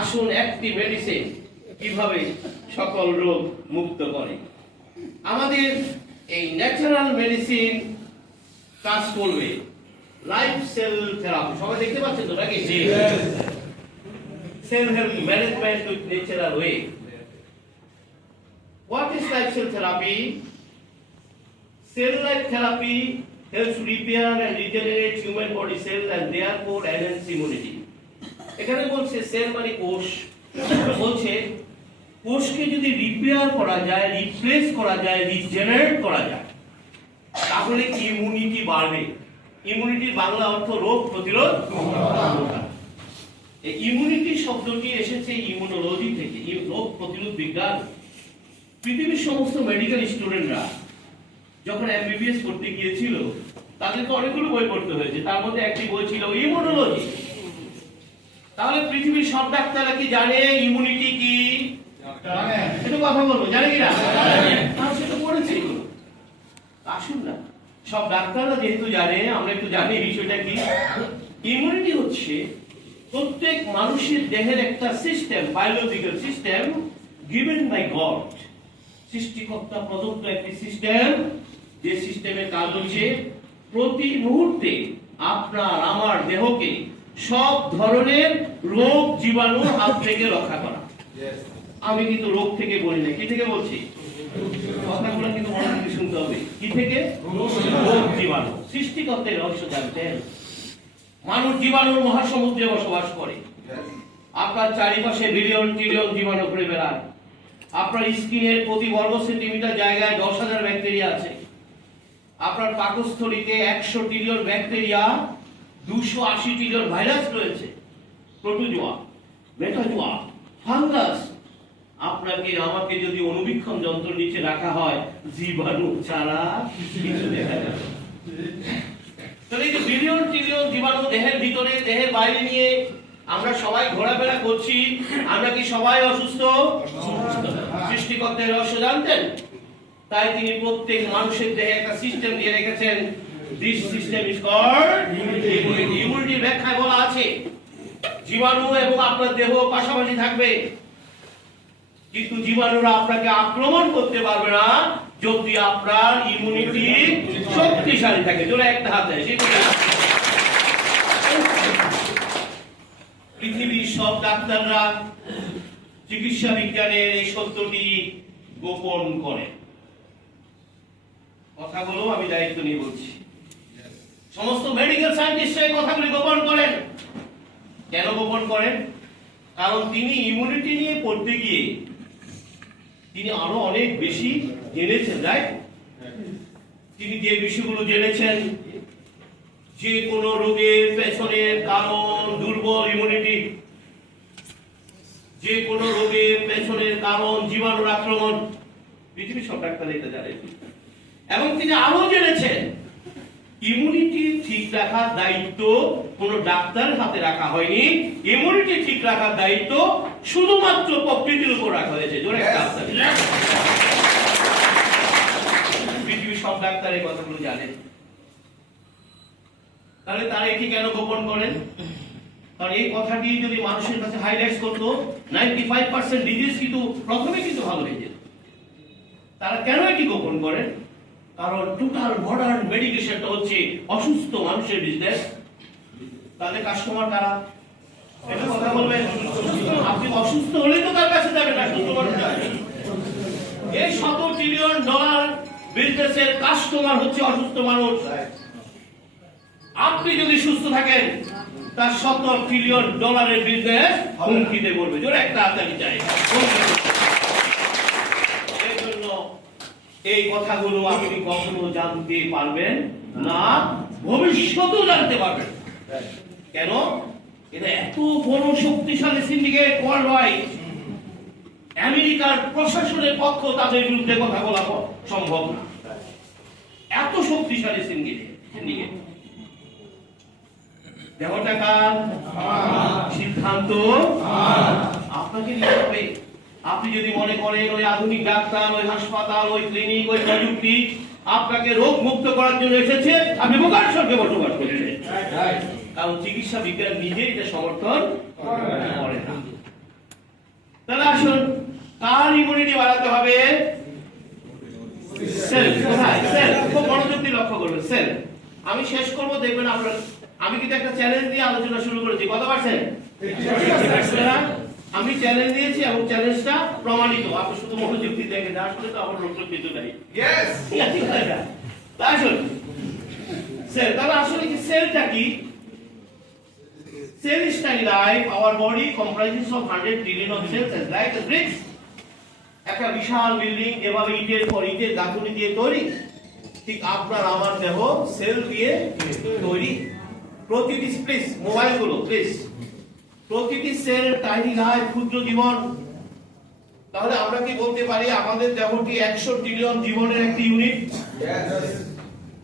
আসুন একটি মেডিসিন কীভাবে সকল রোগ মুক্ত করে? আমাদের এই ন্যাচারাল মেডিসিন কাজ করবে লাইফ সেল থেরাপি সবাই দেখতে পাচ্ছেন তো নাকি? Cell health management with natural way what life cell therapy cell life therapy health repair and human body cell there four অ্যানেন্স immunity এখানে বলছে সেল মানে কোষ। বলছে, কোষকে যদি রিপেয়ার করা যায় রিপ্লেস করা যায় রিজেনারেট করা যায়, তাহলে ইমিউনিটি বাড়বে। ইমিউনিটির বাংলা অর্থ রোগ প্রতিরোধ এই ইমিউনিটি শব্দটি এসেছে ইমিউনোলজি থেকে রোগ প্রতিরোধ বিজ্ঞান। পৃথিবীর সমস্ত মেডিকেল স্টুডেন্টরা যখন এমবিবিএস করতে গিয়েছিল, তাদেরকে অনেকগুলো বই পড়তে হয়েছে। তার মধ্যে একটি বই ছিল ইমিউনোলজি তাহলে পৃথিবীর সব ডাক্তাররা কি জানে? ইমিউনিটি কি? আসুন না। সব ডাক্তাররা যেহেতু জানে, আমরা একটু জানি বিষয়টা কি। ইমিউনিটি হচ্ছে প্রত্যেক মানুষের দেহের একটা system biological system given by God সৃষ্টিকর্তা প্রদত্ত একটি সিস্টেম যে সিস্টেমের কাজ হচ্ছে প্রতি মুহূর্তে আপনার, আমার দেহকে সব ধরনের রোগ জীবাণুর হাত থেকে রক্ষা করা। আমি কিন্তু রোগ থেকে বলি না। কি থেকে বলছি? কথাগুলো কিন্তু মনে শুনতে হবে। কি থেকে? রোগ জীবাণু। সৃষ্টিকর্তার রহস্য জানতেন। মানুষ জীবাণুর মহাসমুদ্রে বসবাস করে। আপনার চারিপাশে বিলিয়ন ট্রিলিয়ন জীবাণু ঘুরে বেড়ায় আপনার স্কিনের প্রতি বর্গ সেন্টিমিটার জায়গায় দশ হাজার ব্যাকটেরিয়া আছে। আপনার পাকস্থলীতে একশো ট্রিলিয়ন ব্যাকটেরিয়া দুশো আশি ট্রিলিয়ন ভাইরাস রয়েছে, প্রোটোজোয়া, মেটাজোয়া, ফাঙ্গাস। আপনাকে, আমাকে যদি অনুবীক্ষণ যন্ত্র নিচে রাখা হয়, জীবাণু ছাড়া কিছু দেখা যাবে তাহলে এই যে বিলিয়ন ট্রিলিয়ন জীবাণু দেহের ভিতরে, দেহের বাইরে নিয়ে আমরা সবাই ঘোরাফেরা করছি, আমরা কি সবাই অসুস্থ? সৃষ্টিকর্তার রহস্য জানতেন? তাই তিনি প্রত্যেক মানুষের দেহে একটা সিস্টেম দিয়ে রেখেছেন this system is called immunity ব্যাখ্যায় বলা আছে। জীবাণু এবং আপনার দেহ পাশাপাশি থাকবে। কিন্তু জীবাণুরা আপনাকে আক্রমণ করতে পারবে না যদি আপনার ইমিউনিটি শক্তিশালী থাকে। জোরে একটা হাত পৃথিবীর সব ডাক্তাররা চিকিৎসা বিজ্ঞানের এই সত্যটি গোপন করে। কথাগুলো আমি দায়িত্ব নিয়ে বলছি। সমস্ত মেডিকেল সায়েন্টিস্ট এই কথাগুলি গোপন করেন। কেন গোপন করেন? কারণ তিনি ইমিউনিটি নিয়ে পড়তে গিয়ে তিনি আরও অনেক বেশি জেনেছেন রাইট তিনি যে বিষয়গুলো জেনেছেন, যে কোনো রোগের পেছনের কারণ দুর্বল ইমিউনিটি যে কোনো রোগের পেছনের কারণ জীবাণুর আক্রমণ, পৃথিবীর সব ডাক্তার এটা জানেন। এবং তিনি আরও জেনেছেন ইমিউনিটি ঠিক রাখার দায়িত্ব কোনো ডাক্তারের হাতে রাখা হয়নি। ইমিউনিটি ঠিক রাখার দায়িত্ব শুধুমাত্র প্রকৃতির উপর রাখা হয়েছে। জোরে পৃথিবীর সব ডাক্তার এই কথাগুলো জানেন তাহলে তারা এটি কেন গোপন করেন? কারণ এই কথাটি যদি মানুষের কাছে হাইলাইট করতো নাইনটি ফাইভ পার্সেন্ট ডিজিজ কিন্তু প্রথমে কিন্তু ভালো হয়ে যেত। তারা কেন এটি গোপন করেন? কারণ টোটাল মডার্ন মেডিকেশনটা হচ্ছে অসুস্থ মানুষের বিজনেস তাদের কাস্টমার কারা? এটা কথা বলবেন, আপনি অসুস্থ হলেই তো তার কাছে যাবেন এই শত ট্রিলিয়ন ডলার বিজনেসের কাস্টমার হচ্ছে অসুস্থ মানুষ। আপনি যদি সুস্থ থাকেন, তার শত ট্রিলিয়ন ডলারের বিজনেস হুমকিতে পড়বে জোরে একটা হাতালি চাই। এই কথাগুলো আপনি কখনো জানতে পারবেন না ভবিষ্যতেও জানতে পারবেন। কেন? এটা এত বড় শক্তিশালী সিন্ডিকেট ওয়ার্ল্ড ওয়াইড আমেরিকার প্রশাসনের পক্ষ তাদের বিরুদ্ধে কথা বলা সম্ভব না। এত শক্তিশালী সিন্ডিকেট সিন্ডিকেট দেহটা কার? সিদ্ধান্ত? আপনাকে নিতে হবে। আপনি যদি মনে করেন ওই আধুনিক ডাক্তার, ওই হাসপাতাল, ওই ক্লিনিক ওই প্রযুক্তি আপনাকে রোগ মুক্ত করার জন্য এসেছে, আপনি বোকার সঙ্গে বসবাস করছেন। কারণ চিকিৎসা বিজ্ঞান নিজেই এটা সমর্থন করে না। তাহলে আসুন, কার ইমিউনিটি বাড়াতে হবে? খুব মনোযোগ দিয়ে লক্ষ্য করবেন সেল আমি শেষ করব, দেখবেন আপনার আমি কিন্তু একটা চ্যালেঞ্জ দিয়ে আলোচনা শুরু করেছি। কত পারছেন আমি চ্যালেঞ্জ দিয়েছি এবং চ্যালেঞ্জটা প্রমাণিত। আপনি শুধু মনোযোগ দিয়ে দেখেন আসলে তো আমার লোক কিছু নাই। ঠিক আছে সেল তাহলে আসলে কি সেলটা কি? Cell is tiny life. Our body comprises of 100 trillion of cells as like a bricks. একটা বিশাল বিল্ডিং যেভাবে ইটের পর ইটের গাঁথুনি দিয়ে তৈরি ঠিক আপনার আমার দেহ সেল দিয়ে তৈরি। প্রতিটি প্লিজ মোবাইলগুলো প্লিজ প্রতিটি সেল টাইনি লাইফ ক্ষুদ্র জীবন। তাহলে আমরা কি বলতে পারি, আমাদের দেহটি একশো ট্রিলিয়ন জীবনের একটি ইউনিট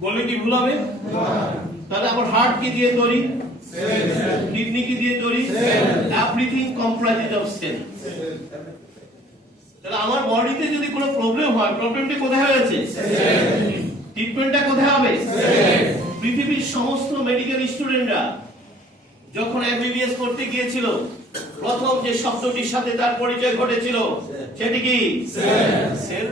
বললে কি ভুল হবে? তাহলে আমার হার্ট কি দিয়ে তৈরি? কিডনি কি দিয়ে তৈরি? এভরিথিং কম্প্রাইজেস অফ সেল তাহলে আমার বডিতে যদি কোনো প্রবলেম হয় প্রবলেমটি কোথায় হয়েছে ট্রিটমেন্টটা কোথায় হবে? পৃথিবীর সমস্ত মেডিকেল স্টুডেন্টরা যখন এমবিবিএস করতে গিয়েছিল প্রথম যে শব্দটির সাথে তার পরিচয় ঘটেছিল সেটি কি? সেল।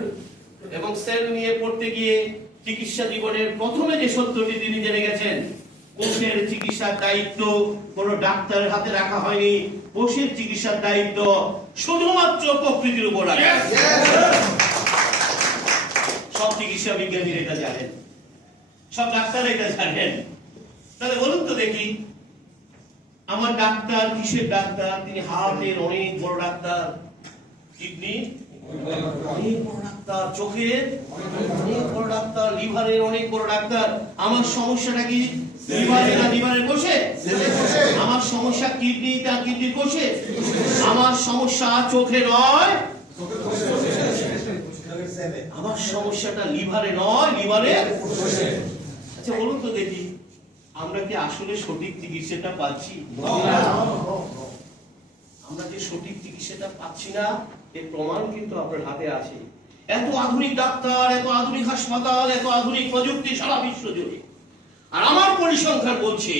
এবং সেল নিয়ে পড়তে গিয়ে চিকিৎসা জীবনের প্রথমে যে সত্যটি তিনি জেনে গেছেন কোষের চিকিৎসার দায়িত্ব কোনো ডাক্তারের হাতে রাখা হয়নি। কোষের চিকিৎসার দায়িত্ব শুধুমাত্র প্রকৃতির উপর সব চিকিৎসা বিজ্ঞানীরা এটা জানেন। সব ডাক্তার এটা জানেন। তাহলে বলুন তো দেখি আমার ডাক্তার কিসের ডাক্তার, তিনি হার্টের অনেক বড় ডাক্তার। কিডনি, অনেক ডাক্তার। লিভারের অনেক বড় ডাক্তার। আমার সমস্যাটা কি? লিভারে না কোষে? আমার সমস্যা কিডনি কিডনির কোষে? আমার সমস্যা চোখে নয়। আমার সমস্যাটা লিভারে নয়, লিভারে আচ্ছা বলুন তো দেখি। আমরা কি আসলে সঠিক চিকিৎসাটা পাচ্ছি? আমরা যে সঠিক চিকিৎসাটা পাচ্ছি না এর প্রমাণ কিন্তু আপনার হাতে আছে। এত আধুনিক ডাক্তার এত আধুনিক হাসপাতাল এত আধুনিক প্রযুক্তি সারা বিশ্ব জুড়ে। আর আমার পরিসংখ্যান বলছে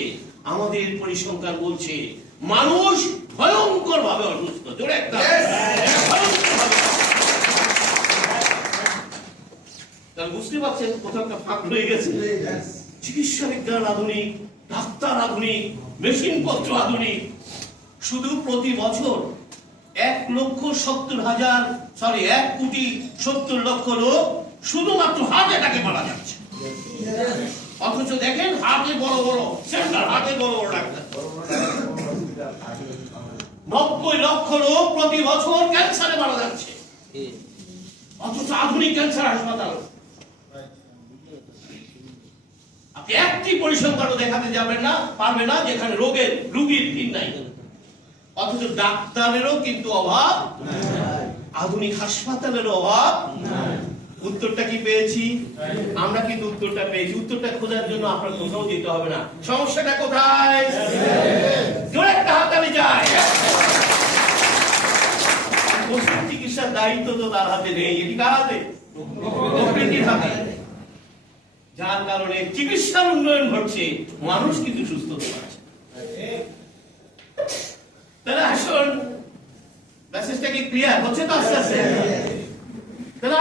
আমাদের পরিসংখ্যান বলছে মানুষ ভয়ঙ্কর ভাবে অসুস্থ। জোরে একটা। বুঝতে পারছেন কোথাও একটা ফাঁক রয়ে গেছে। চিকিৎসা বিজ্ঞান আধুনিক, ডাক্তার আধুনিক, মেশিনপত্র আধুনিক। শুধু প্রতি বছর এক লক্ষ সত্তর হাজার সরি এক কোটি সত্তর লক্ষ লোক শুধুমাত্র হার্ট অ্যাটাকে মারা যাচ্ছে। অথচ দেখেন হার্টে বড় বড় সেন্টার হার্টে বড় বড় ডাক্তার। নব্বই লক্ষ লোক প্রতি বছর ক্যান্সারে মারা যাচ্ছে। অথচ আধুনিক ক্যান্সার হাসপাতাল আপনি একটি পরিসংখ্যানও দেখাতে যাবেন না, পারবে না, যেখানে রোগের রুগীর ভিড় নাই। অথচ ডাক্তারেরও কিন্তু অভাব আধুনিক হাসপাতালের অভাব উত্তরটা কি পেয়েছি? আমরা কিন্তু উত্তরটা পেয়েছি। উত্তরটা খোঁজার জন্য আপনার কোথাও যেতে হবে না। সমস্যাটা কোথায়? জোরে একটা যায় চিকিৎসার দায়িত্ব তো তার হাতে নেই। এটি কার হাতে? হাতে। যার কারণে চিকিৎসার উন্নয়ন ঘটছে, মানুষ কিন্তু সুস্থ হতে পারছে তাহলে আসুন মেসেজটা কি ক্লিয়ার হচ্ছে তো আস্তে আস্তে?